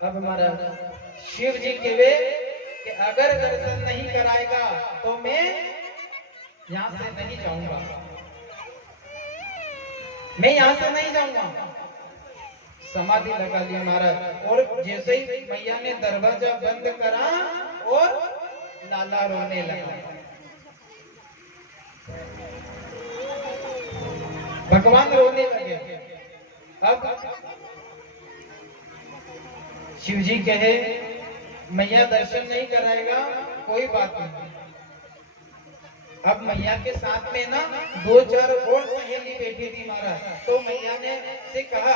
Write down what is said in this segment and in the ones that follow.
अब हमारा शिव जी के वे कि अगर दर्शन नहीं कराएगा तो मैं यहाँ से नहीं जाऊंगा, मैं यहाँ से नहीं जाऊंगा। समाधि लगा लिया महाराज। और जैसे ही मैया ने दरवाजा बंद करा और लाला रोने लगा। भगवान रोने लगे। अब शिवजी कहे मैया दर्शन नहीं कराएगा, कोई बात नहीं। अब मैया के साथ में ना 2-4 और सहेली बैठी थी महाराज। तो मैया ने से कहा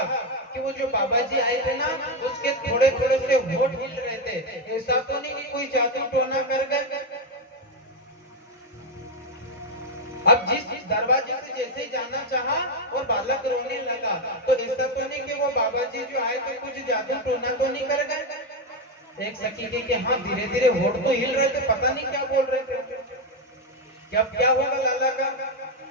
कि वो जो बाबा जी आए थे ना, उसके थोड़े थोड़े से होठ हिल रहे थे, ऐसा तो नहीं कि कोई जादू टोना कर गए। अब जिस दरवाजे से जैसे ही जाना चाहा और बालक रोने लगा, तो ऐसा तो नहीं कि वो बाबा जी जो आए थे कुछ जादू टोना तो नहीं कर गए। एक सखी के हाँ धीरे धीरे होठ तो हिल रहे थे, पता नहीं क्या बोल रहे थे, क्या होगा लाला का।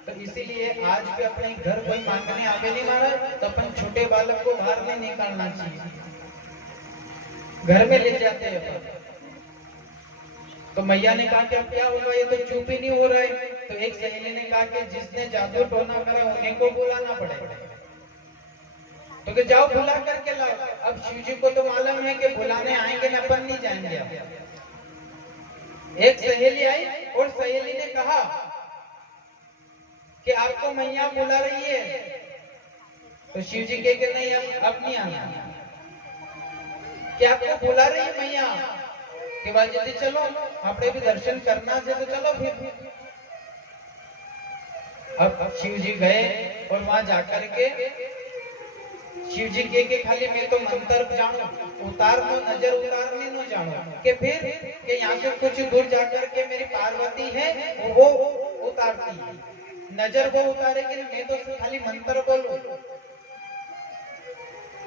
तो इसीलिए आज भी अपने घर कोई मांगने आवे नहीं महाराज, तो अपन छोटे बालक को बाहर नहीं निकालना चाहिए, घर में ले जाते हैं। तो मैया ने कहा कि अब क्या होगा, ये तो चुप ही नहीं हो रहा है। तो एक सहेली ने कहा कि जिसने जादू टोना करा उन्हीं को बुलाना पड़ेगा। तो कि जाओ बुला करके लाओ। अब शिव जी को तो मालूम है कि बुलाने आएंगे ना, अपन नहीं जाएंगे। एक सहेली आई और सहेली ने कहा कि आपको मैया बुला रही है। तो शिव जी के नहीं, अब नहीं आना। क्या आपको बुला रही है मैया कि भाई जल्दी चलो, आपने भी दर्शन करना है तो चलो फिर। अब शिव जी गए और वहां जाकर के शिव जी के खाली मैं तो मंत्र जानू, उतार दो, नजर उतारने न जानू कि फिर कि यहाँ से कुछ दूर जाकर के मेरी पार्वती है वो उतारती है, नजर वो उतारेगी, मैं तो खाली मंत्र बोलूं।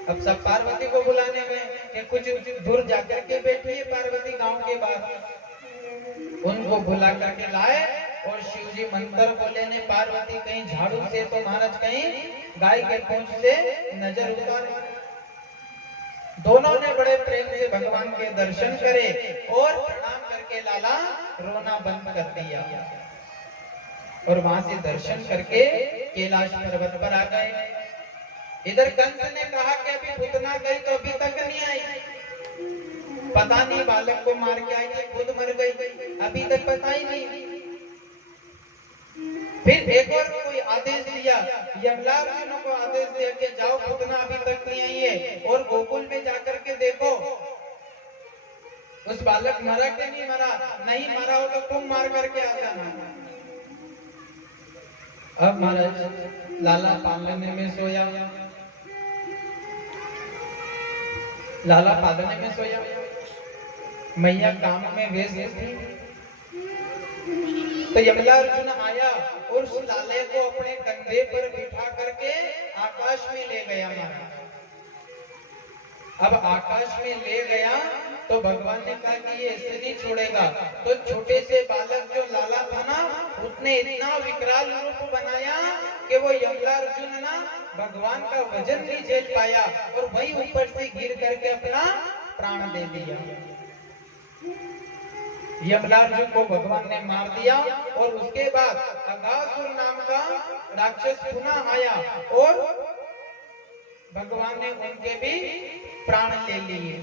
अब सब पार्वती को बुलाने में कि कुछ दूर जाकर के बैठी है पार्वती गांव के बाहर। उनको बुला करके लाए और शिव जी मंत्र बोले ने, पार्वती कहीं झाड़ू से तो महाराज कहीं गाय के पूंछ से नजर उतारे। दोनों ने बड़े प्रेम से भगवान के दर्शन करे और प्रणाम करके लाला रोना बंद कर दिया और वहां से दर्शन करके कैलाश पर्वत पर आ गए। इधर कंस ने कहा कि अभी पूतना गई तो अभी तक नहीं आई, पता नहीं बालक को मार के आई थी, खुद मर गई, अभी तक पता ही नहीं। फिर एक और कोई आदेश दिया, यमराज को आदेश दिया कि जाओ पूतना अभी तक नहीं आई है और गोकुल में जाकर के देखो उस बालक मरा के नहीं मरा, नहीं मरा हो तो तुम मार करके आ जाना। अब महाराज लाला पालने में सोया, लाला पालने में सोया, मैया काम में व्यस्त थी। तो यमलार्जुन आया और उस लाले को अपने कंधे पर बिठा करके आकाश में ले गया महाराज। अब आकाश में ले गया तो भगवान ने कहा कि ये ऐसे नहीं छोड़ेगा। तो छोटे से बालक जो लाला था ना, उसने इतना विकराल रूप बनाया कि वो यमलार्जुन ना भगवान का वजन नहीं झेल पाया और वही ऊपर से गिर करके अपना प्राण दे दिया। यमलार्जुन को भगवान ने मार दिया और उसके बाद अगासुर नाम का राक्षस पुनः आया और भगवान ने उनके भी प्राण ले लिए।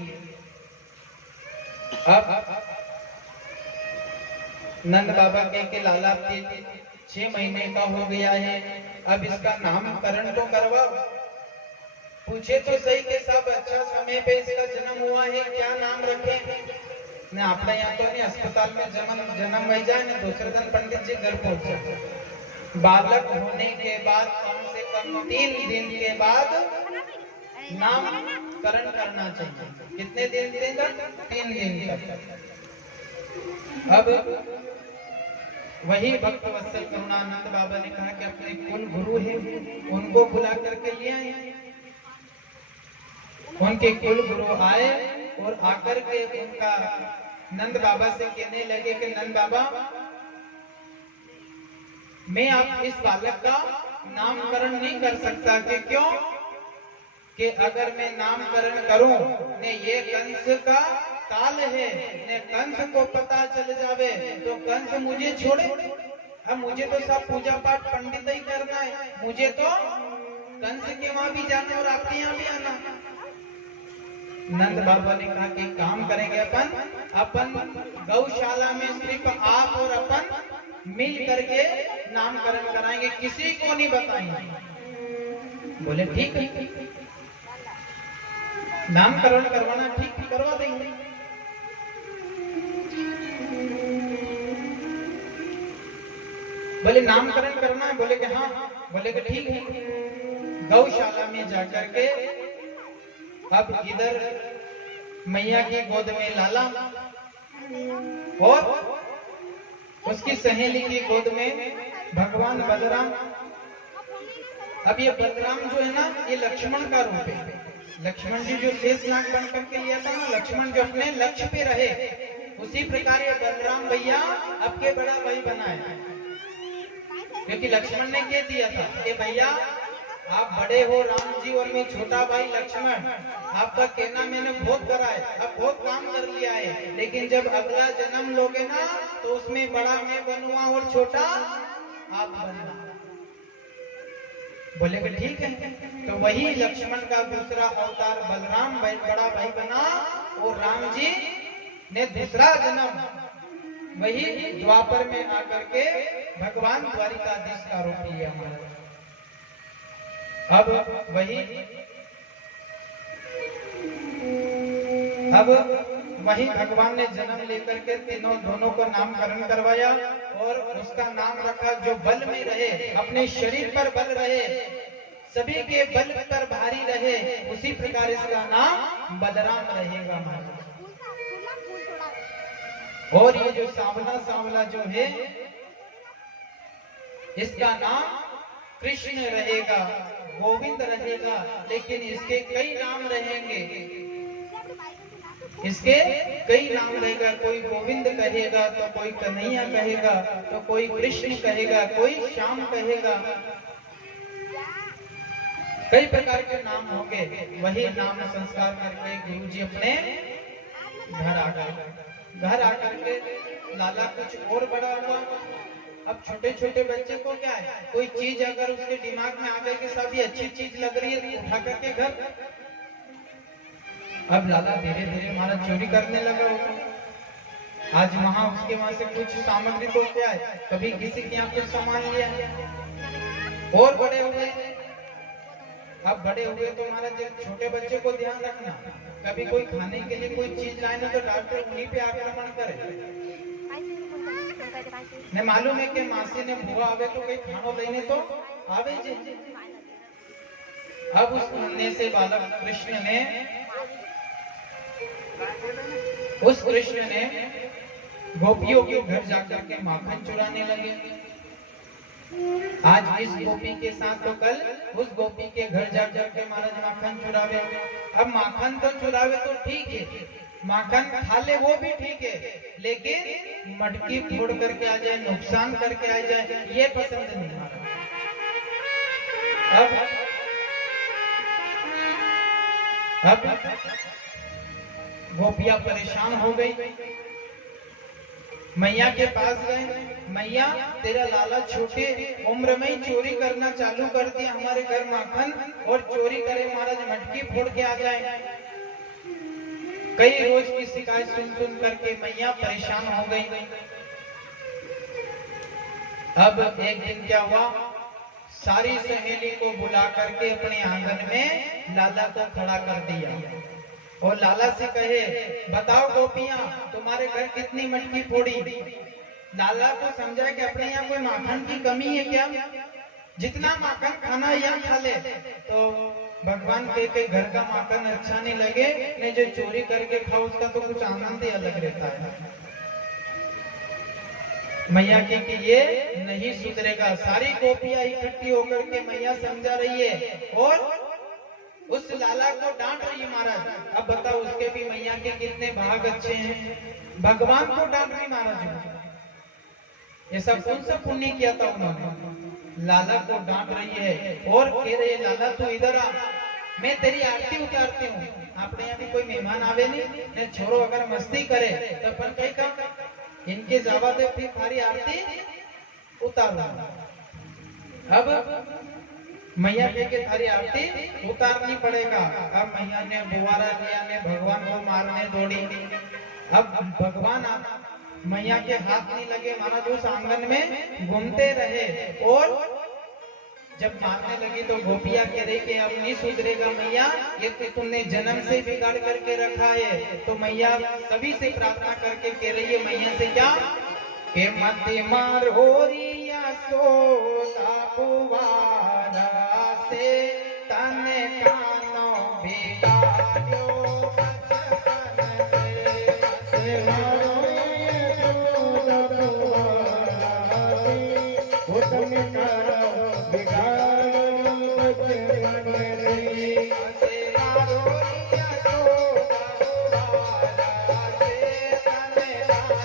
अब नंद बाबा के लाला 6 महीने का हो गया है, अब इसका नामकरण तो करवाओ। पूछे तो सही के सब अच्छा समय पे इसका जन्म हुआ है, क्या नाम रखें? ने आपने यहाँ तो नहीं अस्पताल में जन्म हो जाए ना, दूसरे दिन पंडित जी घर पहुंच जाए। बालक होने के बाद कम से कम 3 दिन के बाद नामकरण करना चाहिए। कितने दिन तक? 3 दिन तक। अब वही भक्त वत्सल करुणानंद बाबा ने कहा कि अपने कुल गुरु है उनको बुला करके ले आए। उनके कुल गुरु आए और आकर के उनका नंद बाबा से कहने लगे कि नंद बाबा, मैं आप इस बालक का नामकरण नहीं कर सकता। कि क्यों? कि अगर मैं नामकरण करूं ने ये कंस का काल है, ने कंस को पता चल जावे तो कंस मुझे छोड़े। अब मुझे तो सब पूजा पाठ पंडित ही करना है, मुझे तो कंस के वहां भी जाना और आपके यहाँ भी आना। नंद बाबा ने कहा कि काम करेंगे अपन गौशाला में सिर्फ आप और अपन मिल करके नामकरण कराएंगे, किसी को नहीं बताएंगे। बोले ठीक है, नामकरण करवाना ठीक करवा देंगे। बोले नामकरण करना है? बोले कि हाँ। बोले कि ठीक है। गौशाला में जाकर के अब इधर मैया की गोद में लाला और उसकी सहेली की गोद में भगवान बलराम। अब ये बलराम जो है ना, ये लक्ष्मण का रूप है। लक्ष्मण जी जो शेषनाग बन करके लिया था ना, लक्ष्मण जो अपने लक्ष्य पे रहे, उसी प्रकार ये बलराम भैया आपके बड़ा भाई बना है। क्योंकि लक्ष्मण ने कह दिया था कि भैया आप बड़े हो राम जी और मैं छोटा भाई लक्ष्मण, आपका कहना मैंने बहुत करा है, अब बहुत काम कर लिया है, लेकिन जब अगला जन्म लोगे ना तो उसमें बड़ा मैं बनूंगा और छोटा आप बनना। बोले कि ठीक है। तो वही लक्ष्मण का दूसरा अवतार बलराम बड़ा भाई बना और राम जी ने दूसरा जन्म वही द्वापर में आकर के भगवान द्वारिकाधीश का रूप लिया हमारा। अब वही भगवान ने जन्म लेकर के दोनों को नामकरण करवाया और उसका नाम रखा जो बल में रहे, अपने शरीर पर बल रहे, सभी के बल पर भारी रहे, उसी प्रकार इसका नाम बलराम रहेगा। और ये जो सांवला सांवला जो है, इसका नाम कृष्ण रहेगा, गोविंद रहेगा, लेकिन इसके कई नाम रहेंगे, इसके कई नाम रहेगा। कोई गोविंद कहेगा तो कोई कन्हैया कहेगा, तो कोई कृष्ण कहेगा, कोई श्याम कहेगा, कई प्रकार के नाम होंगे। वही नाम संस्कार करके गुरु जी अपने घर आकर के लाला कुछ और बड़ा हुआ। अब छोटे छोटे बच्चे को क्या है, कोई चीज अगर उसके दिमाग में आ गई कि सब ये अच्छी चीज लग रही है तो उठा करके घर। अब लाला धीरे धीरे हमारा चोरी करने लगा होगा। आज उसके वहां से कुछ सामग्री तो क्या है, कभी किसी के यहाँ कुछ सामान लिया और बड़े हुए। अब बड़े हुए तो हमारा छोटे बच्चे को ध्यान रखना, कभी कोई खाने के लिए कोई चीज लाए ना तो डॉक्टर उन्हीं पे आक्रमण करे। ने मालूम है कि मासी ने बुआ आवे तो कोई खानो लेने तो आवे जी। अब उस नन्हे से बालक कृष्ण ने गोपियों के घर जाकर के माखन चुराने लगे। आज इस गोपी के साथ तो कल उस गोपी के घर जाकर के महाराज माखन चुरावे। अब माखन तो चुरावे तो ठीक है, माखन खा ले वो भी ठीक है, लेकिन मटकी फोड़ करके आ जाए, नुकसान करके आ जाए, ये पसंद नहीं। अब गोपियां परेशान हो गई, मैया के पास गए। मैया तेरा लाला छोटे उम्र में ही चोरी करना चालू कर दिया, हमारे घर माखन और चोरी करे महाराज मटकी फोड़ के आ जाए। कई रोज की शिकायत सुन सुन करके मैया परेशान हो गई। अब एक दिन क्या हुआ, सारी सहेली को बुला करके अपने आंगन में लाला को खड़ा कर दिया और लाला से कहे बताओ गोपियां तुम्हारे घर कितनी मटकी फोड़ी। लाला को समझा कि अपने यहाँ कोई माखन की कमी है क्या, जितना माखन खाना यहाँ खा ले। तो भगवान के घर का माखन अच्छा नहीं लगे, ने जो चोरी करके खाओ उसका तो कुछ आनंद ही अलग रहता है। मैया की कि ये नहीं सुधरेगा। सारी गोपियां इकट्ठी होकर के मैया समझा रही है और उस लाला को डांट रही है महाराज। अब बताओ उसके भी मैया के कितने भाग अच्छे हैं, भगवान को डांट रही महाराज। ये सब कौन सा पुण्य किया था उन्होंने, लाला को डांट रही है और कह रही है लाला तू इधर आ, मैं तेरी आरती उतारती हूँ। आपने यहाँ भी कोई मेहमान आवे नहीं, छोरो अगर मस्ती करे तो अपन कहीं का इनके जावा दे फिर थारी आरती उतारूंगा। अब मैया के थारी आरती उतारनी पड़ेगा। अब मैया ने बुआरा लिया ने भगवान को मारने दौड़ी। अब भगवान मैया के हाथ नहीं लगे, महाराज उस आंगन में घूमते रहे और जब मारने लगी तो गोपिया कह रही कि अब नहीं सुधरेगा मैया, ये तो तुमने जन्म से बिगाड़ करके रखा है। तो मैया सभी से प्रार्थना करके कह रही है मैया से क्या के मत मार होरिया सोदा बुवारा से तन कानो बिगाड़ो बचपन से मत मारो ये सोदा बुवारा से वो तन कानो बिगाड़ो बचपन से मत मारो ये सोदा बुवारा से तन कानो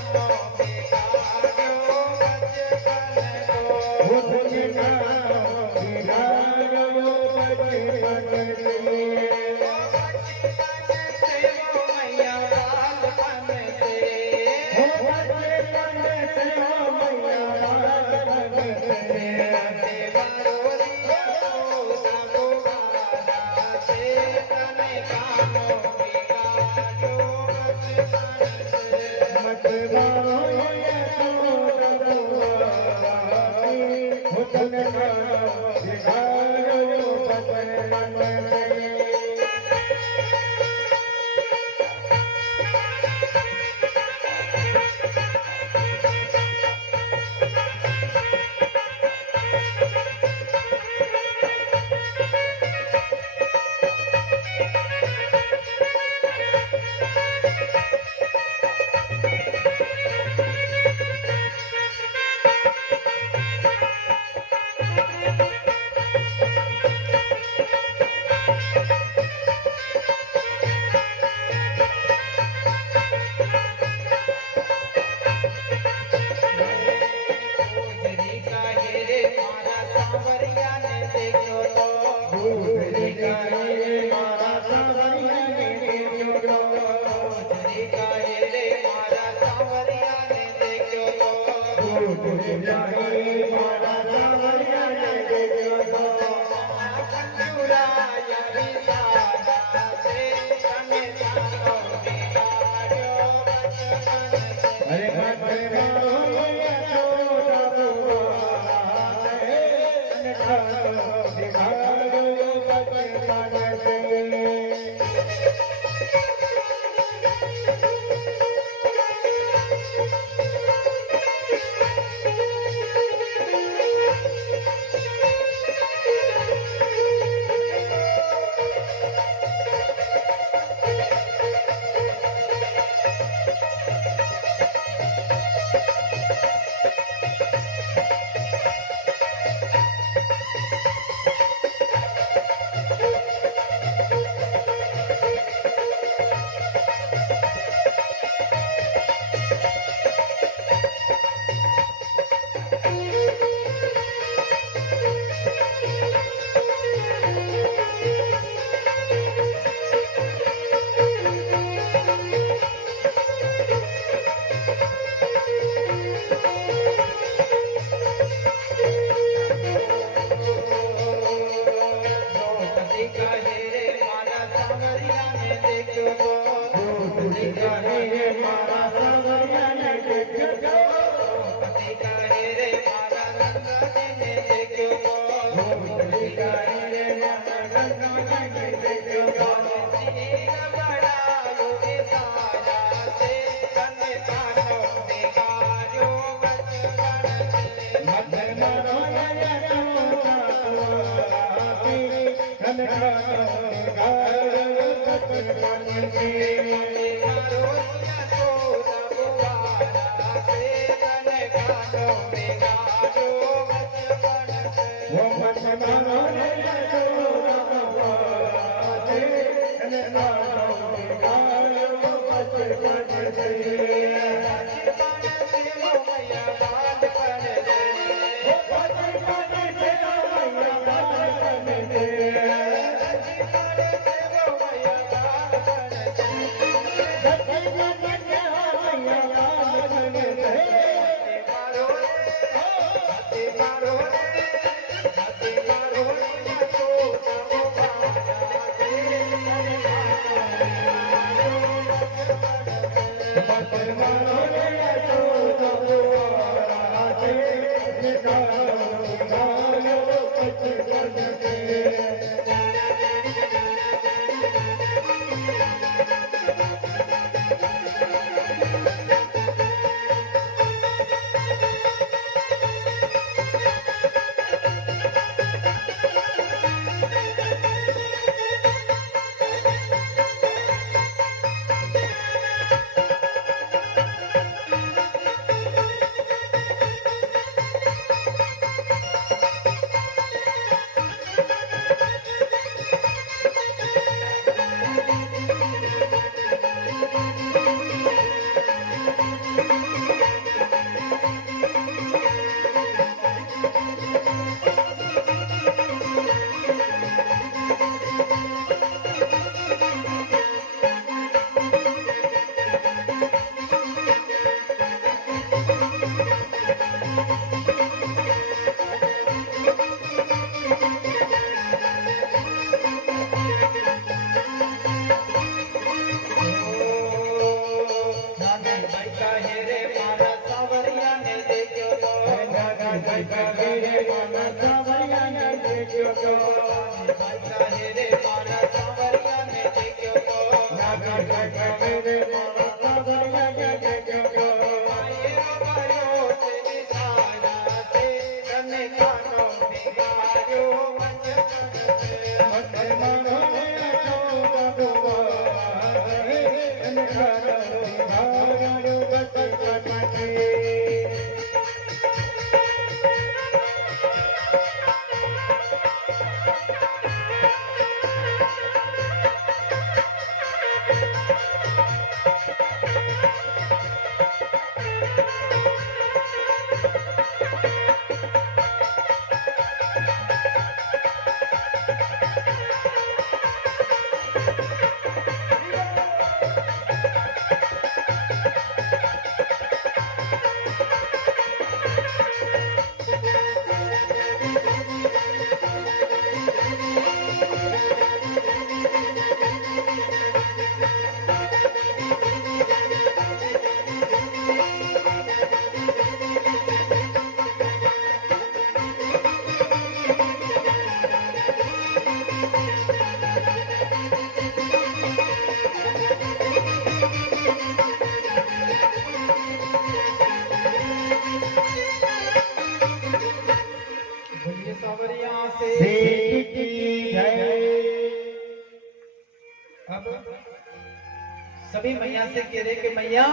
सभी मैया से कह रहे कि मैया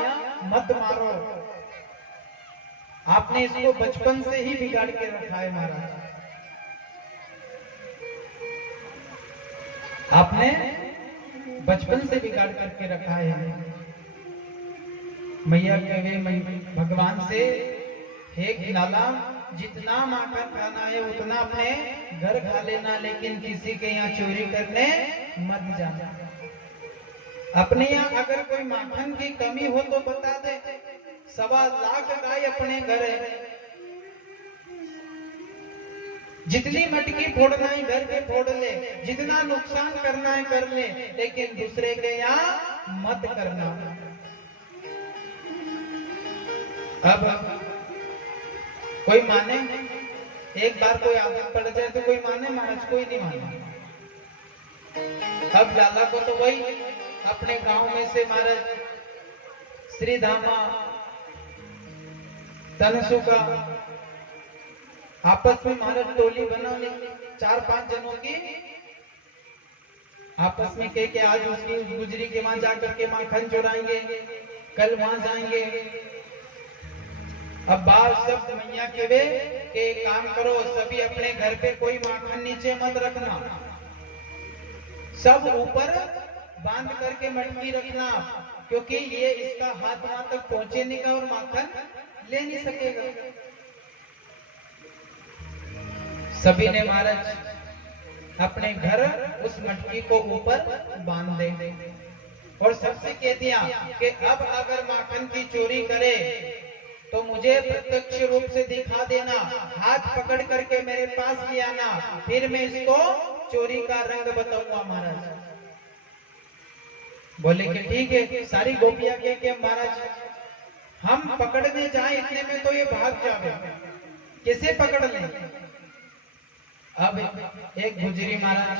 मत मारो, आपने इसको बचपन से ही बिगाड़ के रखा है महाराज, आपने बचपन से बिगाड़ करके रखा है। मैया कहे भगवान से, हे नाला जितना माखन खाना है उतना अपने घर खा लेना, लेकिन किसी के यहाँ चोरी करने मत जाना। अपने यहाँ अगर कोई माखन की कमी हो तो बता दे, 1.25 लाख गाय अपने घर है, जितनी मटकी फोड़ना है घर पे फोड़ ले, जितना नुकसान करना है कर ले, लेकिन दूसरे के यहाँ मत करना। अब कोई माने, एक बार कोई आदत पड़ जाए तो कोई माने महाराज, कोई नहीं माने। अब लाला को तो वही अपने गांव में से महाराज श्रीधामा तनसुका आपस में महाराज टोली बना ली, 4-5 जनों की आपस में कह के आज उसकी उस गुजरी के वहां जाकर के माखन चुराएंगे, कल वहां जाएंगे। अब बात सब मैया के वे के काम करो, सभी अपने घर पे कोई माखन नीचे मत रखना, सब ऊपर बांध करके मटकी रखना, क्योंकि ये इसका हाथ वहां तक पहुंचे नहीं का और माखन ले नहीं सकेगा। सभी ने महाराज अपने घर उस मटकी को ऊपर बांध दे और सबसे कह दिया कि अब अगर माखन की चोरी करे तो मुझे प्रत्यक्ष रूप से दिखा देना, हाथ पकड़ करके मेरे पास ले आना, फिर मैं इसको चोरी का रंग बताऊंगा महाराज। बोले कि ठीक है। सारी गोपियां के महाराज हम पकड़ने जाए इतने में तो ये भाग जावे, कैसे पकड़ लें? अब एक गुजरी महाराज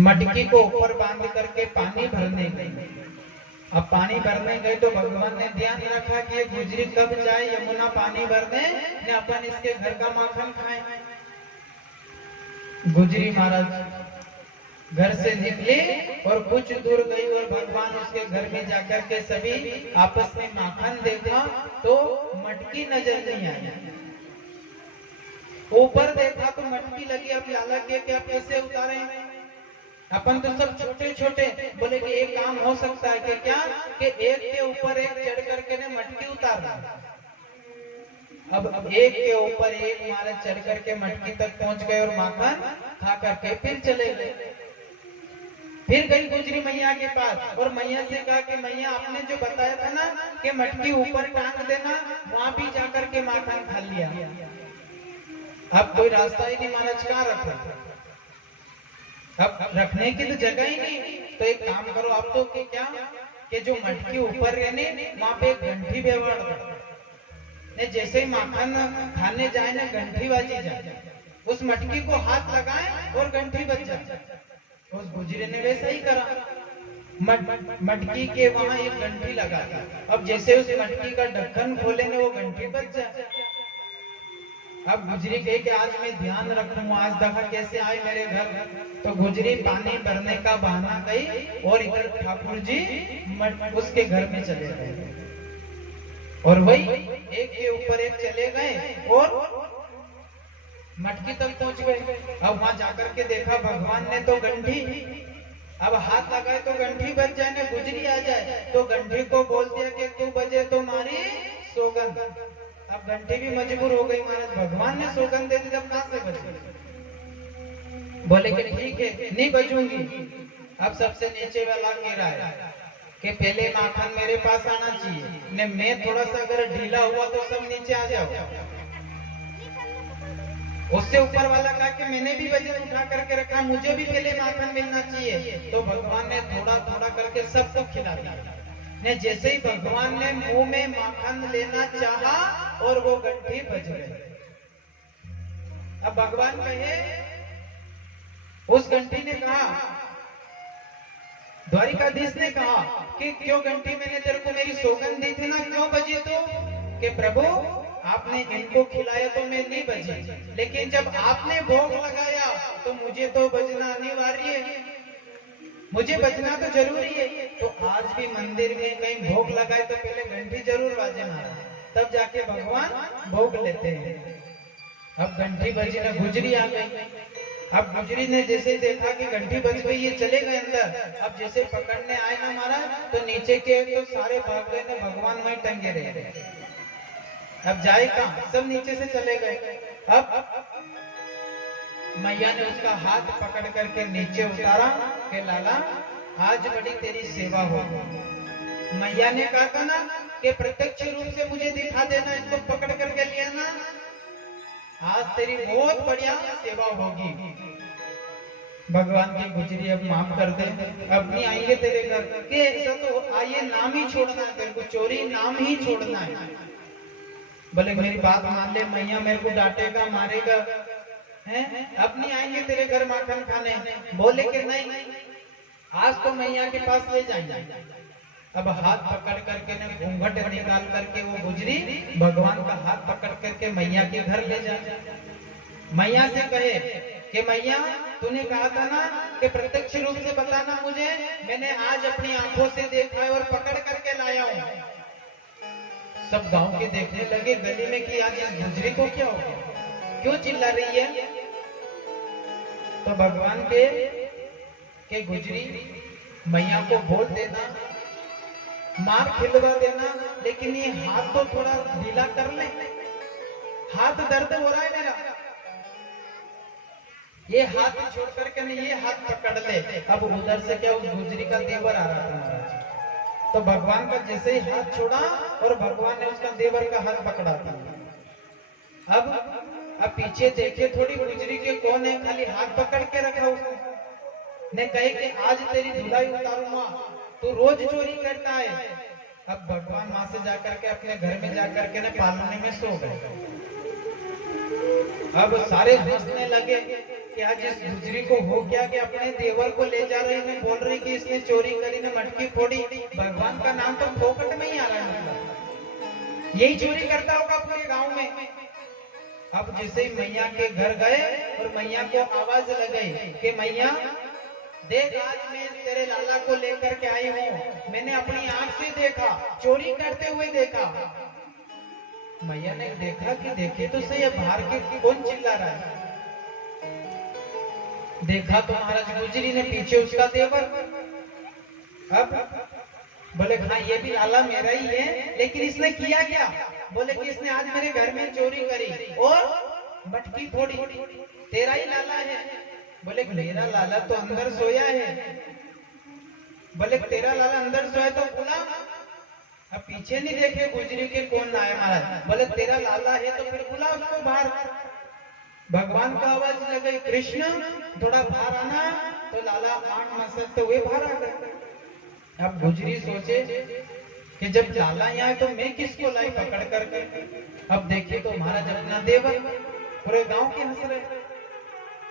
मटकी को ऊपर बांध करके पानी भरने गए। अब पानी भरने गए तो भगवान ने ध्यान रखा कि ये गुजरी कब जाए यमुना पानी भरने ने अपन इसके घर का माखन खाएं। गुजरी महाराज घर से निकले और कुछ दूर गई और भगवान उसके घर में जाकर के सभी आपस में माखन देखा तो मटकी नजर नहीं आई। ऊपर देखा तो मटकी लगी। अब प्याला के क्या कैसे उतारे? अपन तो सब छोटे छोटे। बोले कि एक काम हो सकता है कि क्या कि एक के ऊपर एक चढ़ करके ने मटकी उतार रहा। अब एक के ऊपर एक महाराज चढ़ करके मटकी तक पहुंच गए और माखन खा करके फिर चले गए। फिर गई गुजरी मैया के पास और मैया से कहा कि मैया आपने जो बताया था ना कि मटकी ऊपर टांग देना, वहां भी जाकर के माखन खा लिया। अब कोई रास्ता ही नहीं महाराज, कहाँ रखा? अब रखने की तो जगह ही नहीं। तो एक काम करो आप तो कि क्या कि जो मटकी ऊपर रहने वहां पे एक घंटी व्यवहार ने, जैसे ही माखन खाने जाए ना घंटी बाजी जाए, उस मटकी को हाथ लगाए और घंटी बज जाए। उस गुजरी ने वैसा ही करा। मटकी के वहां एक घंटी लगा। अब जैसे उस मटकी का ढक्कन खोलेंगे वो घंटी बज जाए। अब गुजरी कहे कि आज मैं ध्यान रखूंगा, आज देखा कैसे आए मेरे घर। तो गुजरी पानी भरने का बहाना गई और इधर ठाकुर जी उसके घर में चले गए और वही एक के ऊपर एक चले गए और मटकी तक पहुंच गए। अब वहां जाकर के देखा भगवान ने तो घंटी, अब हाथ लगाए तो घंटी बज जाए ना, गुजरी आ जाए तो घंटी को बोल दिया कि तू बजे तो मारी सौगंध। अब घंटी भी मजबूर हो गई महाराज, भगवान ने सौगंध दे दी, जब कहां से बजे? बोले कि ठीक है नहीं बजूंगी। अब सबसे नीचे वाला कह रहा है कि पहले माखन मेरे पास आना चाहिए ने, मैं थोड़ा सा अगर ढीला हुआ तो सब नीचे आ जाओ। उससे ऊपर वाला कहा कि मैंने भी वजन उठा करके रखा, मुझे भी पहले माखन मिलना चाहिए। तो भगवान ने थोड़ा थोड़ा करके सबको खिला दिया ने। जैसे ही भगवान ने मुंह में माखन लेना चाहा और वो घंटी बज गई। अब भगवान कहे, उस घंटी ने कहा, द्वारिकाधीश ने कहा कि क्यों घंटी, मैंने तेरे को मेरी सौगंध दी थी ना, क्यों बजी? तो कि प्रभु आपने इनको खिलाया तो मैं नहीं बजी, लेकिन जब आपने भोग लगाया तो मुझे तो बजना अनिवार्य है, मुझे बजना तो जरूरी है। तो आज भी मंदिर में कहीं भोग लगाए तो पहले घंटी जरूर बाजे महाराज, तब जाके भगवान भोग लेते हैं। अब घंटी बजी ना, गुजरी आ गई। अब गुजरी ने जैसे देखा कि घंटी बज गई, ये चले गए अंदर। अब जैसे पकड़ने आए ना महाराज तो नीचे के तो सारे भाग गए ना, भगवान वहीं टंगे रहे। अब जाए कहां? सब नीचे से चले गए। अब मैया ने उसका हाथ पकड़ करके नीचे उतारा कि लाला आज बड़ी तेरी सेवा हो। मैया ने कहा था ना कि प्रत्यक्ष रूप से मुझे दिखा देना, इसको पकड़ करके लिया ना, आज तेरी बहुत बढ़िया सेवा होगी। भगवान की गुजरी अब माफ कर दे, अब नहीं आएंगे तेरे घर के, ऐसा तो आइए नाम ही छोड़ना है तेरे को, चोरी नाम ही छोड़ना है। बोले मेरी बात मान ले, मैया मेरे को डांटेगा मारेगा है, अब नहीं आएंगे तेरे घर माखन खाने। बोले कि नहीं, आज तो मैया के पास ले जाएंगे। अब हाथ पकड़ करके ने घूंघट निकाल करके वो गुजरी भगवान का हाथ पकड़ करके मैया के घर ले जा। मैया से कहे कि मैया तूने कहा था ना कि प्रत्यक्ष रूप से बताना मुझे, मैंने आज अपनी आंखों से देखा है और पकड़ करके लाया हूँ। सब गांव के देखने लगे गली में कि आज इस गुजरी को क्या हो गया, क्यों चिल्ला रही है? तो भगवान के गुजरी मैया को बोल देना, मार खिलवा देना, लेकिन ये हाथ तो थोड़ा ढीला कर ले, हाथ दर्द हो रहा है मेरा, ये हाथ छोड़ करके नहीं ये हाथ पकड़ ले। अब उधर से क्या उस गुजरी का देवर आ रहा था महाराज, तो भगवान का जैसे ही हाथ छोड़ा और भगवान ने उसका देवर का हाथ पकड़ा था। अब पीछे देखे थोड़ी गुजरी के कौन है, खाली हाथ पकड़ के रखा उसने। ने कहे कि आज तेरी धुलाई उतारूंगा, तू रोज चोरी करता है, अब भगवान वहां से जाकर के अपने घर में जाकर के ना पालने में सो गए। अब सारे हंसने लगे कि आज इस गुजरी को हो गया कि अपने देवर को ले जा रही में बोल रही कि इसने चोरी करी ने मटकी फोड़ी। भगवान का नाम तो फोकट में ही आ रहा है, मतलब यही चोरी करता होगा पूरे गांव में। अब जैसे ही मैया के घर गए और मैया को आवाज लगाई कि मैया देख, आज मैं तेरे लाला को लेकर के आई हूँ, मैंने अपनी आंख से देखा, चोरी करते हुए देखा। मैया ने देखा कि देखे तो सही, बाहर के कौन चिल्ला रहा है। देखा तो महाराज गुजरी ने, पीछे उसका देवर। अब बोले हाँ ये भी लाला मेरा ही है, लेकिन इसने किया क्या? बोले कि इसने आज मेरे घर में चोरी करी और मटकी फोड़ी, तेरा ही लाला है। बोले मेरा लाला तो अंदर सोया है। बोले तेरा लाला अंदर सोया तो बुला। अब पीछे नहीं देखे गुजरी के कौन आया महाराज। बोले तेरा लाला है तो फिर बुला उसको बाहर। भगवान का आवाज लगे कृष्ण थोड़ा बाहर आना, तो लाला आंख मसलते हुए बाहर आ गए। अब गुजरी सोचे कि जब लाला यहाँ तो मैं किसको लाई पकड़ करके। अब देखिए तो महाराज अपना देवर, पूरे गांव के हंस रहे,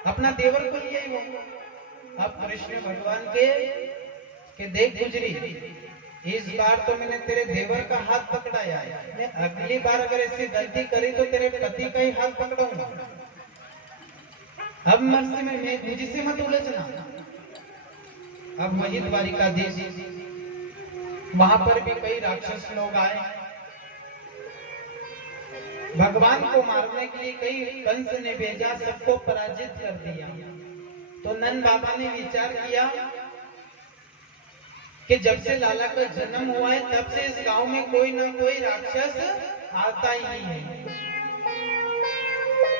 अपना देवर को लिया ही वो। अब कृष्ण भगवान के देख गुजरी, इस बार तो मैंने तेरे देवर का हाथ पकड़ाया है, मैं अगली बार अगर ऐसी गलती करी तो तेरे पति का ही हाथ पकड़ूंगा। अब मर्सी में मैं मुझसे मत उलझना। अब वही द्वारिकाधीश, वहां पर भी कई राक्षस लोग आए, भगवान को मारने के लिए कई कंस ने भेजा, सबको पराजित कर दिया। तो नंद बाबा ने विचार किया कि जब से लाला का जन्म हुआ है तब से इस गांव में कोई ना कोई राक्षस आता ही है।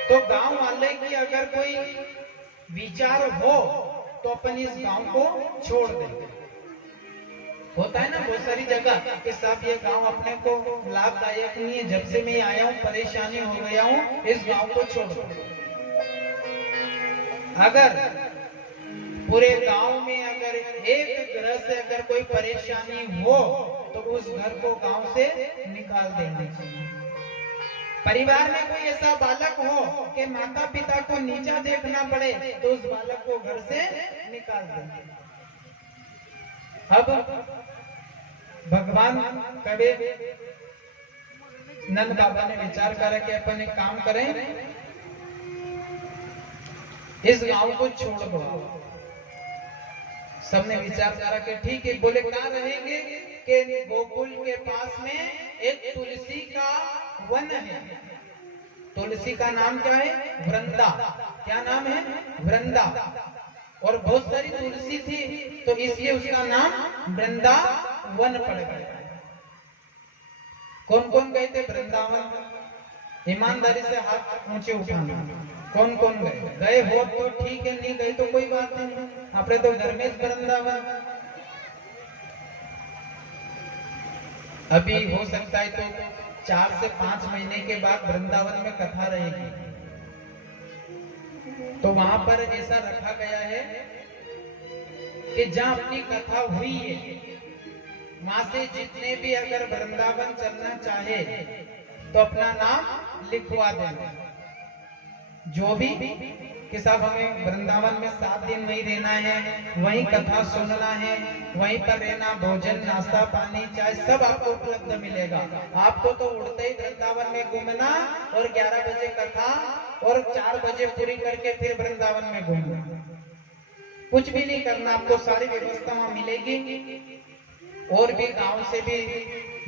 तो गांव वाले की अगर कोई विचार हो तो अपन इस गांव को छोड़ दें। होता है ना बहुत सारी जगह कि साहब ये गांव अपने को लाभदायक नहीं है, जब से मैं आया हूँ परेशानी हो गया हूँ, इस गांव को छोड़ दो। अगर पूरे गांव में अगर एक घर से अगर कोई परेशानी हो तो उस घर को गांव से निकाल देना चाहिए। परिवार में कोई ऐसा बालक हो कि माता पिता को नीचा देखना पड़े तो उस बालक को घर से निकाल देना। अब भगवान कभी नंद बाबा ने विचार करा कि अपन एक काम करें, इस गांव को छोड़ दो। सबने विचार करा कि ठीक है। बोले कहाँ रहेंगे? कि गोकुल के पास में एक तुलसी का वन है। तुलसी का नाम क्या है? वृंदा। क्या नाम है? वृंदा। और बहुत सारी तुलसी थी तो इसलिए उसका नाम वृंदावन पड़ गया। कौन कौन गए थे वृंदावन? ईमानदारी से हाथ ऊंचे उठाना। कौन कौन गए? गए हो तो ठीक है, नहीं गए तो कोई बात नहीं, अपने तो घर में वृंदावन। अभी हो सकता है तो 4 से 5 महीने के बाद वृंदावन में कथा रहेगी, तो वहां पर ऐसा रखा गया है कि जहां अपनी कथा हुई है वहां से जितने भी अगर वृंदावन चलना चाहे तो अपना नाम लिखवा देना। जो भी कि साहब हमें वृंदावन में 7 दिन वहीं रहना है, वहीं कथा सुनना है, वहीं पर रहना, भोजन नाश्ता पानी चाय सब आपको उपलब्ध मिलेगा। आपको तो उड़ते ही वृंदावन में घूमना और 11 बजे कथा और 4 बजे पूरी करके फिर वृंदावन में घूमना, कुछ भी नहीं करना। आपको सारी व्यवस्था वहां मिलेगी। और भी गांव से भी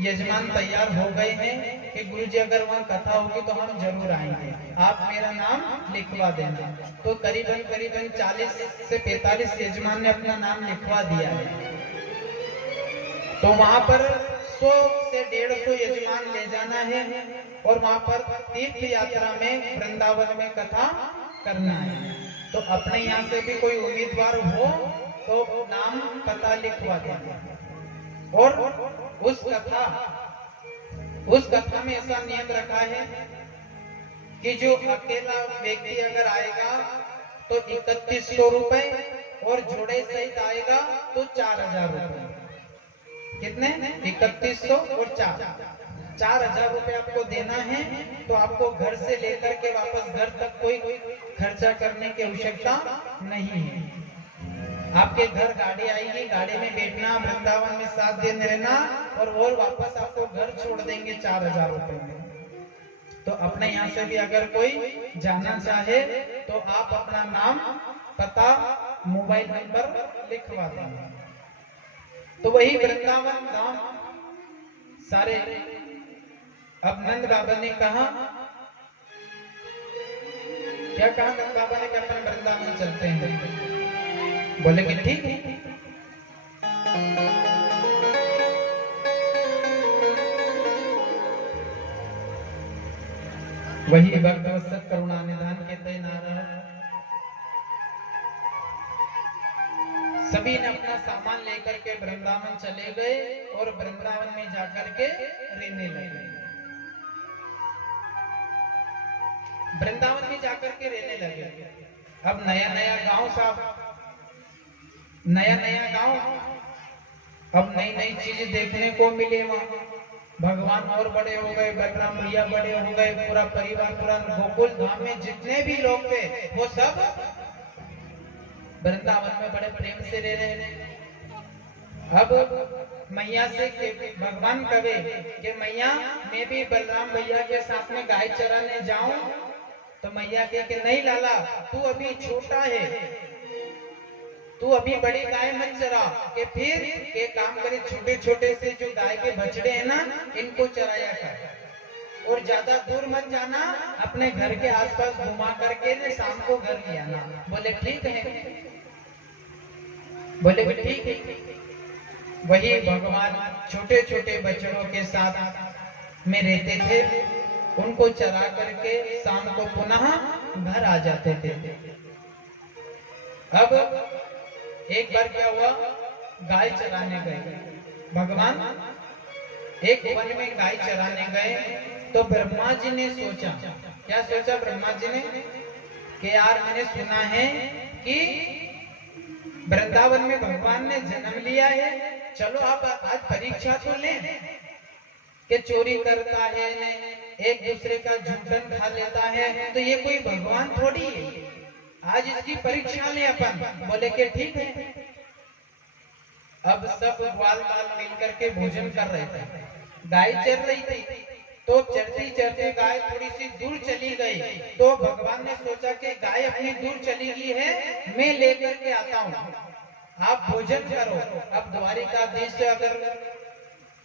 यजमान तैयार हो गए हैं कि गुरुजी अगर वहां कथा होगी तो हम जरूर आएंगे, आप मेरा नाम लिखवा देना। तो करीबन 40 से 45 यजमान ने अपना नाम लिखवा दिया है। तो वहां पर 100 से 150 यजमान ले जाना है और वहां पर तीर्थ यात्रा में वृंदावन में कथा करना है। तो अपने यहाँ से भी कोई उम्मीदवार हो तो नाम पता लिखवा देना। और उस कथा में ऐसा नियम रखा है कि जो अकेला व्यक्ति अगर आएगा तो 3100 रुपए और जोड़े सहित आएगा तो 4000 रुपए। कितने? 3100 और 4,000 रुपए आपको देना है। तो आपको घर से लेकर के वापस घर तक कोई खर्चा करने की आवश्यकता नहीं है। आपके घर गाड़ी आएगी, गाड़ी में बैठना, वृंदावन में 7 दिन रहना और वापस आपको घर छोड़ देंगे 4,000 रुपए में। तो अपने यहाँ से भी अगर कोई जाना चाहे तो आप अपना नाम, पता, मोबाइल नंबर लिखवा देंगे। तो वही वृंदावन धाम सारे। अब नंद बाबा ने कहा, क्या कहा नंद बाबा ने कि अपन वृंदावन चलते हैं। बोले कि ठीक है। वही भक्तवत्सल करुणा निधान कहते नारायण। सभी ने अपना सामान लेकर के वृंदावन चले गए और वृंदावन में जाकर के रहने लगे। वृंदावन में जाकर के रहने लगे। अब नया नया गांव साहब, नया नया गांव, अब नई नई चीजें देखने को मिले। वहां भगवान और बड़े हो गए, बलराम भैया बड़े हो गए, पूरा परिवार, पूरा गोकुल धाम में जितने भी लोग थे वो सब वृंदावन में बड़े प्रेम से रह रहे। अब मैया से भगवान कहे कि मैया मैं भी बलराम भैया के साथ में गाय चराने जाऊं। तो मैया कहे कि नहीं लाला, तू अभी छोटा है, तू अभी बड़ी गाय मत चरा। के फिर के काम करे, छोटे छोटे से जो गाय के बछड़े हैं ना, इनको चराया कर और ज्यादा दूर मत जाना, अपने घर के आसपास घुमा करके शाम को घर ले आना। बोले ठीक है। बोले भी ठीक है। वही भगवान छोटे छोटे बच्चों के साथ में रहते थे, उनको चरा करके शाम को पुनः घर आ जाते थे। अब एक बार क्या हुआ, गाय चराने गए भगवान, एक वन में गाय चराने गए। तो ब्रह्मा जी ने सोचा, क्या सोचा ब्रह्मा जी ने कि यार मैंने सुना है कि वृंदावन में भगवान ने जन्म लिया है, चलो आप आज परीक्षा तो लें कि चोरी करता है, एक दूसरे का झूठन खा लेता है, तो ये कोई भगवान थोड़ी है, आज इसकी परीक्षा लें अपन। बोले कि ठीक है। अब सब ग्वाल बाल मिलकर के भोजन कर रहे थे, गाय चर रही थी। तो चरती चरती गाय थोड़ी सी दूर चली गई। तो भगवान ने सोचा कि गाय अपनी दूर चली गई है, मैं लेकर के आता हूँ, आप भोजन करो। अब द्वारिकाधीश से अगर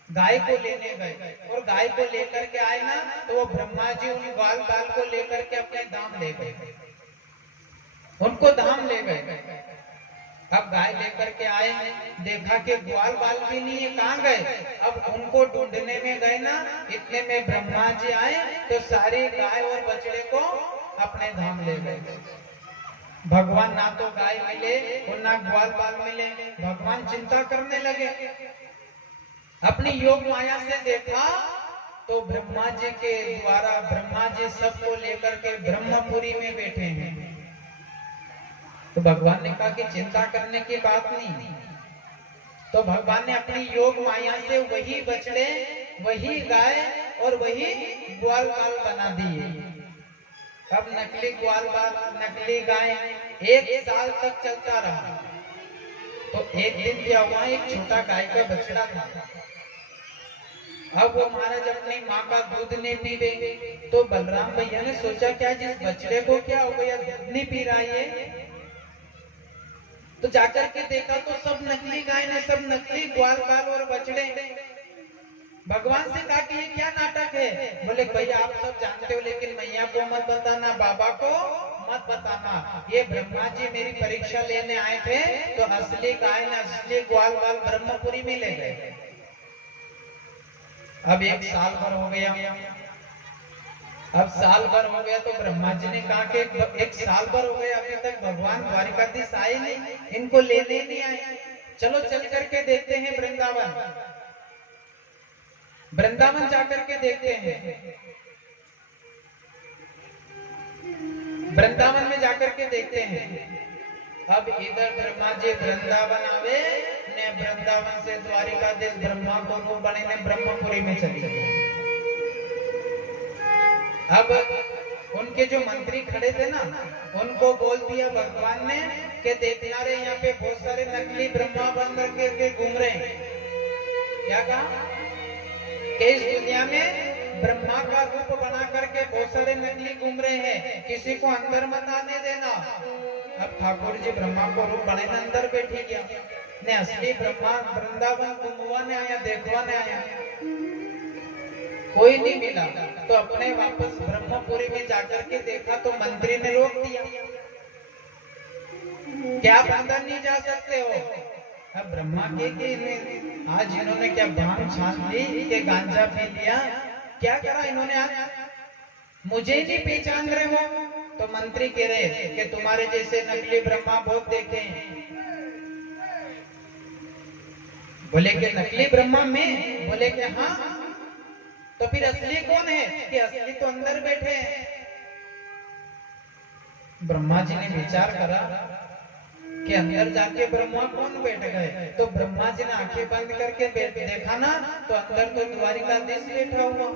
गाय को लेने गए और गाय को लेकर के आए ना, तो वो ब्रह्मा जी उन ग्वाल बाल को लेकर के अपने धाम ले गए, उनको धाम ले गए। अब गाय लेकर के आए, देखा कि ग्वाल बाल भी नहीं है, कहाँ गए। अब उनको ढूंढने में गए ना, इतने में ब्रह्मा जी आए तो सारी गाय और बछड़े को अपने धाम ले गए। भगवान ना तो गाय मिले और ना ग्वाल बाल मिले। भगवान चिंता करने लगे, अपनी योग माया से देखा तो ब्रह्मा जी के द्वारा ब्रह्मा जी सबको लेकर के ब्रह्मपुरी में बैठे हैं। तो भगवान ने कहा कि चिंता करने की बात नहीं। तो भगवान ने अपनी योग माया से वही बछड़े, वही गाय और वही ग्वाल बाल बना दिए। अब नकली ग्वाल बाल, नकली गाय 1 साल तक चलता रहा। तो एक दिन क्या हुआ, एक छोटा गाय का बछड़ा था। अब वो महाराज अपनी माँ का दूध नहीं पी गई। तो बलराम भैया ने सोचा क्या जिस बछड़े को क्या हो गया, दूध नहीं पी रहा है। तो जाकर के देखा तो सब नकली गाय ने, सब नकली ग्वाल बाल और बछड़े। भगवान से कहा कि ये क्या नाटक है। बोले भैया आप सब जानते हो, लेकिन मैया को मत बताना, बाबा को मत बताना। ये ब्रह्मा जी मेरी परीक्षा लेने आए थे, तो असली गाय ने, असली ग्वाल बाल ब्रह्मपुरी में ले गए। अब 1 साल भर हो गया। अब साल भर हो गया तो ब्रह्मा जी ने कहा कि 1 साल भर हो गया, अभी तक भगवान द्वारिकाधीश आए नहीं, इनको लेने ही नहीं आए। चलो चल करके देखते हैं वृंदावन। वृंदावन जाकर के देखते हैं। वृंदावन में जाकर के देखते हैं। अब इधर ब्रह्मा जी वृंदावन आवे ने वृंदावन से द्वारिकाधीश ब्रह्मा को रूप बने ने ब्रह्मपुरी में चली गई। अब उनके जो मंत्री खड़े थे ना, उनको बोल दिया भगवान ने कि देखना रे यहाँ पे बहुत सारे नकली ब्रह्मा बन के घूम रहे हैं। क्या कहा कि इस दुनिया में ब्रह्मा का रूप बना करके बहुत सारे नकली घूम रहे हैं, किसी को अंदर मत आने देना। अब ठाकुर जी ब्रह्मा को रूप बने ने अंदर बैठी गया ने असली ब्रह्मा वृंदावन घूमवाने आया, देखवाने आया, कोई नहीं मिला। तो अपने वापस ब्रह्मपुरी में जाकर के देखा तो मंत्री ने रोक दिया कि आप अंदर नहीं जा सकते हो। अब ब्रह्मा के आज इन्होंने क्या भांग छान ली कि गांजा पी लिया, क्या करा इन्होंने आज, मुझे नहीं पहचान रहे हो। तो मंत्री कह रहे कि तुम्हारे जैसे नकली ब्रह्मा बहुत देखे हैं। बोले कि नकली ब्रह्मा में, बोले कि हाँ, तो फिर असली कौन है? कि असली तो अंदर बैठे हैं। ब्रह्मा जी ने विचार करा कि अंदर जाके ब्रह्मा कौन बैठ गए। तो ब्रह्मा जी ने आंखें बंद करके देखा ना, तो अंदर तो द्वारिकाधीश बैठा हुआ।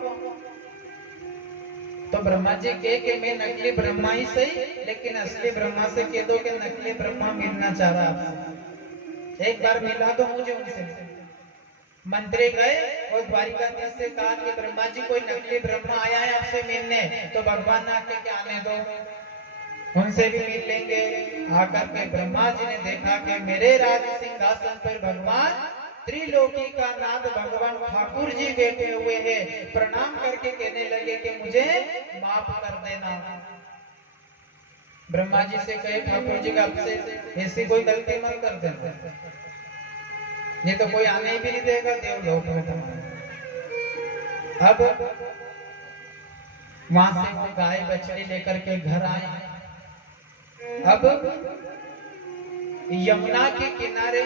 तो ब्रह्मा जी कहे कि मैं नकली ब्रह्मा ही सही, लेकिन असली ब्रह्मा से कह दो कि नकली ब्रह्मा मिलना चाह रहा आपसे, एक बार मिला दो मुझे उनसे। मंत्री गए और द्वारिकाधीश से कहा कि ब्रह्मा जी कोई नकली ब्रह्मा आया है आपसे मिलने। तो भगवान ने आके क्या आने दो, उनसे भी मिल लेंगे। आकर के ब्रह्मा जी ने देखा कि मेरे राज सिंहासन पर भगवान त्रिलोकी का नाथ भगवान ठाकुर जी बैठे हुए हैं। प्रणाम करके कहने लगे कि मुझे माफ कर देना। ब्रह्मा जी से कहे ठाकुर जी का आपसे ऐसी कोई गलती मत कर देना, ये तो कोई आने भी नहीं देगा देवलोक में। अब वहां से वो गाय बछड़ी लेकर के घर आए। अब यमुना के किनारे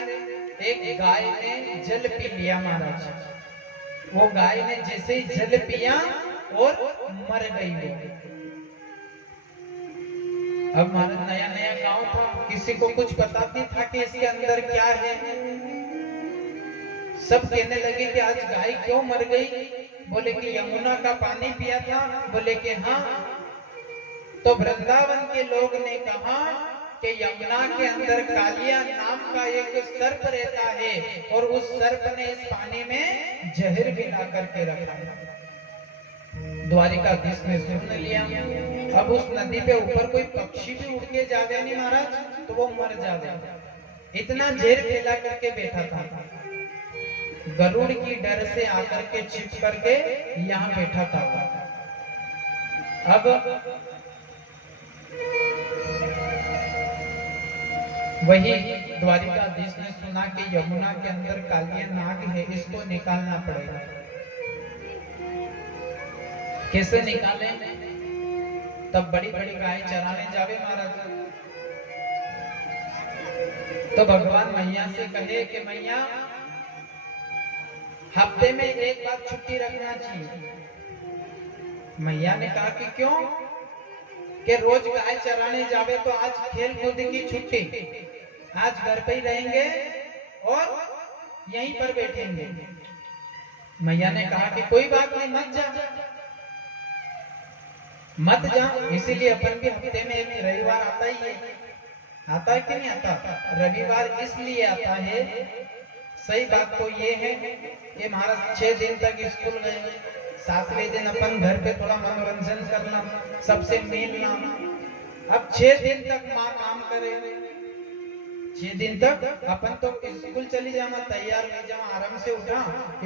एक गाय ने जल पी लिया महाराज। वो गाय ने जैसे ही जल पिया और मर गई वो। अब महाराज नया नया गांव था, किसी को कुछ पता नहीं था कि इसके अंदर क्या है। सब कहने लगे कि आज गाय क्यों मर गई? बोले कि यमुना का पानी पिया था। बोले कि हाँ। तो वृंदावन के लोग ने कहा कि यमुना के अंदर कालिया नाम का एक सर्प रहता है और उस सर्प ने इस पानी में जहर मिला करके रखा। द्वारिकाधीश ने सुन लिया। अब उस नदी पे ऊपर कोई पक्षी भी उड़ के जावे नहीं महाराज तो वो मर जावे, इतना जहर फैला करके बैठा था। गरुड़ की डर से आकर के छिप करके यहाँ बैठा था। अब वही द्वारिकाधीश ने सुना कि यमुना के अंदर कालिया नाग है, इसको निकालना पड़ेगा। कैसे निकाले? तब बड़ी बड़ी गाय चराने जावे महाराज। तो भगवान मैया से कहे कि मैया हफ्ते में एक बार छुट्टी रखना चाहिए। मैया ने कहा कि क्यों? कि रोज गाय चराने जावे तो आज खेल कूद की छुट्टी, आज घर पे ही रहेंगे और यहीं पर बैठेंगे। मैया ने कहा कि कोई बात नहीं, मत जा मत जा। इसीलिए अपन भी हफ्ते में एक रविवार आता ही है, आता है कि नहीं आता? रविवार इसलिए आता है, सही बात तो ये है कि महाराज 6 दिन तक स्कूल गए, 7वें दिन अपन घर पे थोड़ा मनोरंजन करना, सबसे मिलना। अब 6 दिन तक माँ काम करे, 6 दिन तक अपन तो स्कूल चली जावा, तैयार हो जावा, आराम से उठा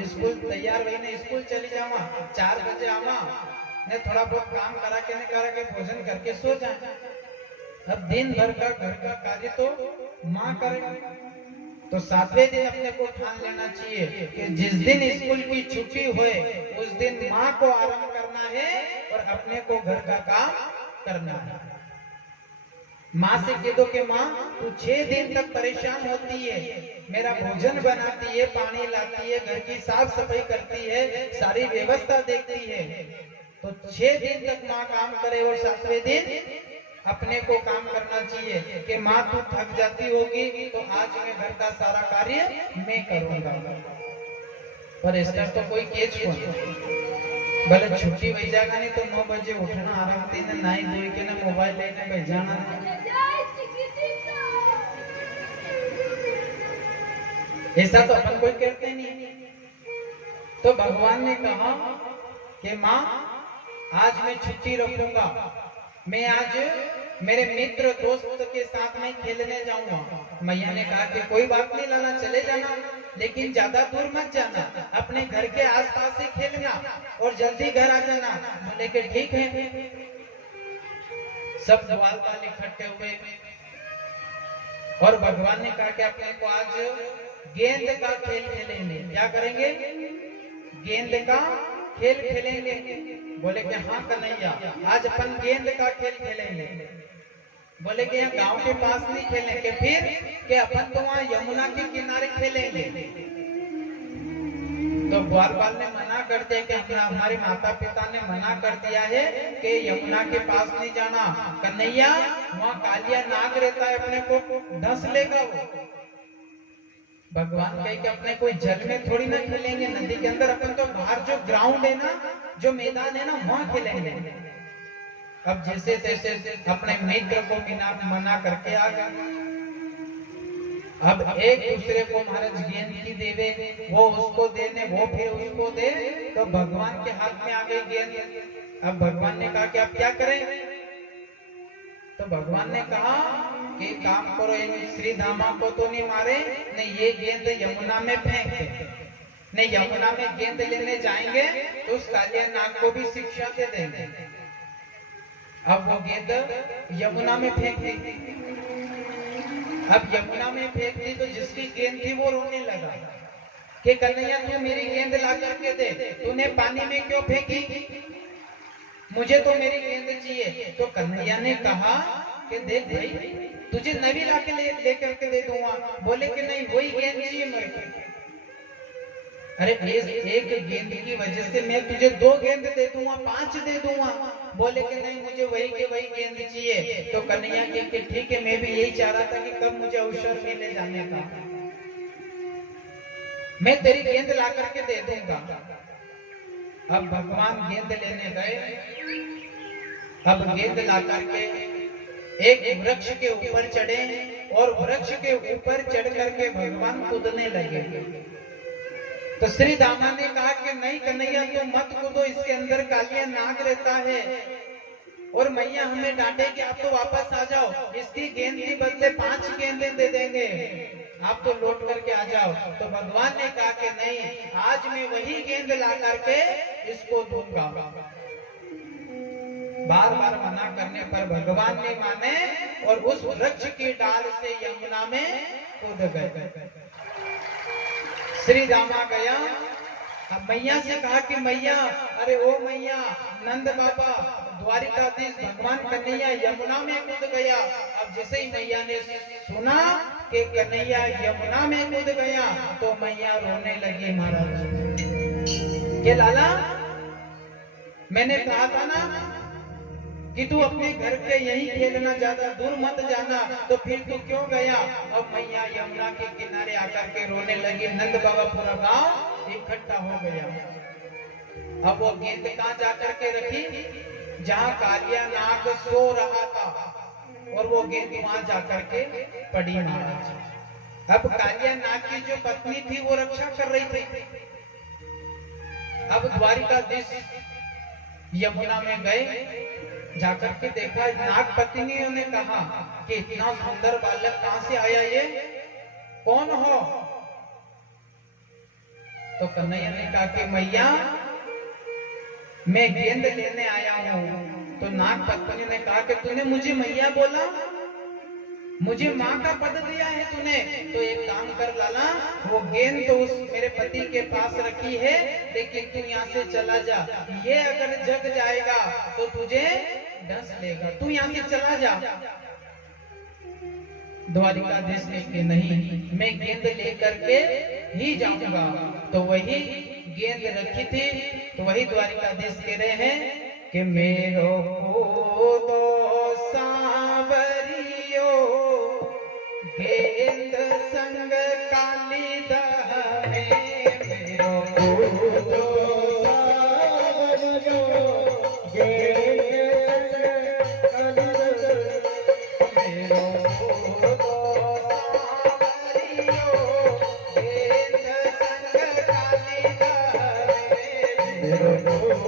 स्कूल तैयार हुई स्कूल चली जावा, 4 बजे आवा ने थोड़ा बहुत काम करा के भोजन करके सो जाए। अब दिन भर का घर का कार्य तो माँ करे। तो 7वें दिन अपने को ठान लेना चाहिए कि जिस दिन स्कूल की छुट्टी होए उस दिन माँ को आराम करना है और अपने को घर का काम करना है। माँ से कह दो कि माँ तू 6 दिन तक परेशान होती है, मेरा भोजन बनाती है, पानी लाती है, घर की साफ सफाई करती है, सारी व्यवस्था देखती है। तो 6 दिन तक माँ काम करे और 7वें दिन अपने को काम करना चाहिए कि माँ तू थक जाती होगी तो आज मैं घर का सारा कार्य मैं करूंगा। पर इस तरह तो कोई केच कौन भले छुट्टी वही जाएगा नहीं तो 9 बजे उठना आराम से नाई धोई के ना मोबाइल लेने भाई जाना। ऐसा तो अपन कोई कहते नहीं। तो भगवान ने कहा कि माँ आज मैं छुट्टी रखूंगा, मैं आज मेरे मित्र दोस्त के साथ में खेलने जाऊंगा। मैया ने कहा कि कोई बात नहीं लाला, चले जाना, लेकिन ज्यादा दूर मत जाना, अपने घर के आसपास ही खेलना और जल्दी घर आ जाना। बोले कि ठीक है। सब ग्वालवाल इकट्ठे हुए और भगवान ने कहा कि अपने को आज गेंद का खेल खेलेंगे। क्या करेंगे? गेंद का खेल खेलेंगे। बोले कि हाँ कन्हैया, आज अपन गेंद का खेल खेलेंगे। बोले कि यहाँ गांव के पास नहीं खेलेंगे, फिर कि अपन तो वहाँ यमुना के किनारे खेलेंगे। तो ग्वालवाल ने मना कर दिया कि हमारे माता पिता ने मना कर दिया है कि यमुना के पास नहीं जाना। कन्हैया वहाँ कालिया नाग रहता है, अपने को धंस लेगा वो। भगवान कहे कि अपने कोई जल में थोड़ी ना खेलेंगे, नदी के अंदर, अपन तो बाहर जो ग्राउंड है ना, जो मैदान है ना, वहां खेलेंगे। अब जैसे तैसे अपने मित्र को बिना मना करके आ गए। अब एक दूसरे को महाराज गेंद की देवे, वो उसको देने, वो फिर उसको दे, तो भगवान के हाथ में आ गई गेंद। अब भगवान ने कहा कि अब क्या करें? तो भगवान ने कहा कि काम करो, इन श्री धामा को तो नहीं मारे, नहीं ये गेंद यमुना में फेंक दे। नहीं, यमुना में गेंद लेने जाएंगे तो उस कालिया नाग को भी शिक्षा दे देंगे। अब वो गेंद यमुना में फेंक दी। अब यमुना में फेंक दी तो जिसकी गेंद थी वो रोने लगा कि कन्हैया तू मेरी गेंद ला करके दे, तूने पानी में क्यों फेंकी, मुझे तो मेरी गेंद चाहिए। तो कन्हैया ने कहा कि देख भाई, तुझे नवी ला के ले करके दे दूंगा। बोले कि नहीं, वही गेंद चाहिए मेरे को। अरे एक गेंद की वजह से मैं तुझे 2 गेंद दे दूंगा, 5 दे दूंगा। बोले कि नहीं, मुझे वही के वही गेंद चाहिए। तो कन्हैया के ठीक है, मैं भी यही चाह रहा था कि कब मुझे अवसर मिले जाने का, मैं तेरी गेंद ला करके दे दूंगा। अब भगवान गेंद लेने गए। अब गेंद ला करके एक वृक्ष के ऊपर चढ़े और वृक्ष के ऊपर चढ़ करके भगवान कूदने लगे। तो श्री दामा ने कहा कि नहीं कन्हैया, तुम मत कूदो, इसके अंदर कालिया नाग रहता है और मैया हमें डांटेगी, आप तो वापस आ जाओ, इसकी गेंद के बदले 5 गेंदें दे देंगे, आप तो लौट करके आ जाओ। तो भगवान ने कहा कि नहीं, आज मैं वही गेंद ला करके इसको दूंगा। बार बार मना करने पर भगवान ने माने और उस वृक्ष की डाल से यमुना में कूद गए। श्री दामा गया, अब मैया से कहा कि मैया, अरे ओ मैया, नंद बाबा, द्वारिकाधीश भगवान कन्हैया यमुना में कूद गया। अब जैसे ही मैया ने सुना कि कन्हैया यमुना में कूद गया तो मैया रोने लगी। महाराज ये लाला, मैंने कहा था ना कि तू अपने घर के यहीं खेलना, ज्यादा दूर मत जाना, तो फिर तू क्यों गया? अब मैया यमुना के किनारे आकर के रोने लगी। नंद बाबा पूरा गांव इकट्ठा हो गया। अब वो गेंद कहाँ जाकर के रखी? जहाँ कालिया नाग सो रहा था, और वो गेंद वहां जाकर के पड़ी। महाराज अब कालिया नाग की जो पत्नी थी वो रक्षा कर रही थी। अब द्वारिकाधीश यमुना में गए, जाकर के देखा, नाग पत्नियों ने कहा कि इतना सुंदर बालक कहां से आया, ये कौन हो? तो कन्हैया ने कहा कि मैया, मैं गेंद लेने आया हूं। तो नाग पत्नी ने कहा कि तूने मुझे मैया बोला, मुझे माँ का पद दिया है तूने, तो एक काम कर लाला, वो गेंद तो उस मेरे पति के पास रखी है, लेकिन तू यहाँ से चला जा, ये अगर जग जाएगा तो तुझे डस लेगा, तू यहाँ से चला जा। द्वारिकाधीश ने कि नहीं, मैं गेंद लेकर के ही जाऊंगा। तो वही गेंद रखी थी, तो वही द्वारिकाधीश कह रहे हैं कि मेरो को तो सा संग काली दह में मेरो पूतो सावरियो गेंद संग काली दह मेरो पूतो सावरियो गेंद संग काली दह में मेरो